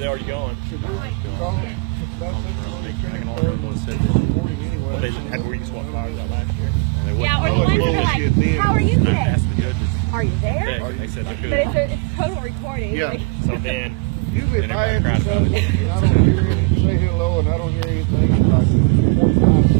they already gone? Well, they had where you swapped tires out last year. And they Yeah, or the wasn't ones that are like, how are you I today? asked the judges. Are you there? Yeah, they said I could. But it's total recording. Yeah. Like, So then, Usually if and I everybody answer cried about something it. and I don't hear any, say hello and I don't hear anything, it's like 4 times.